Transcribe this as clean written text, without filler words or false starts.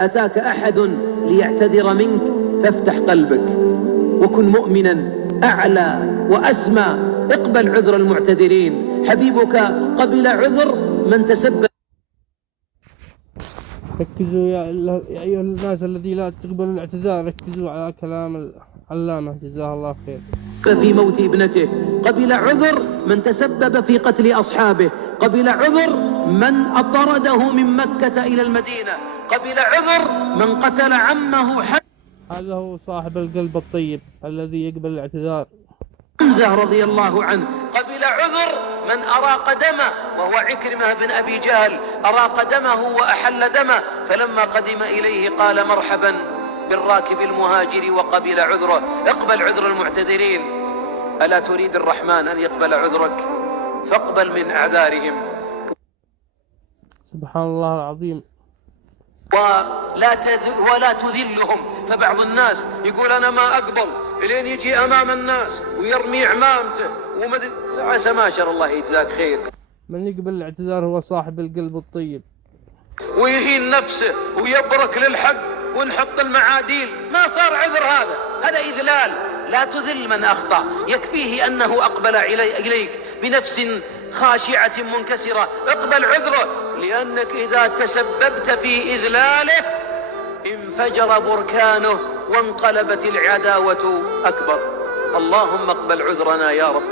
أتاك أحد ليعتذر منك فافتح قلبك وكن مؤمنا أعلى وأسمى. اقبل عذر المعتذرين. حبيبك قبل عذر من تسبب. ركزوا يا أيها الناس الذي لا تقبلوا الاعتذار، ركزوا على كلام العلامة جزاه الله خير. في موت ابنته قبل عذر من تسبب في قتل أصحابه، قبل عذر من أطرده من مكة إلى المدينة، قبل عذر من قتل عمه هذا هو صاحب القلب الطيب الذي يقبل الاعتذار. حمزة رضي الله عنه قبل عذر من أراق دمه وهو عكرمة بن أبي جهل، أراق دمه وأحل دمه، فلما قدم إليه قال مرحبا بالراكب المهاجر وقبل عذره. اقبل عذر المعتذرين. ألا تريد الرحمن أن يقبل عذرك؟ فاقبل من أعذارهم. سبحان الله العظيم. ولا تذلهم. فبعض الناس يقول أنا ما أقبل إلين يجي أمام الناس ويرمي عمامته عسى ما شاء الله يجزاك خير. من يقبل الاعتذار هو صاحب القلب الطيب. ويهين نفسه ويبرك للحق ونحط المعاديل. ما صار عذر، هذا إذلال. لا تذل من أخطأ، يكفيه أنه أقبل إليك بنفس خاشعة منكسرة. اقبل عذره، لأنك إذا تسببت في إذلاله انفجر بركانه وانقلبت العداوة أكبر. اللهم اقبل عذرنا يا رب.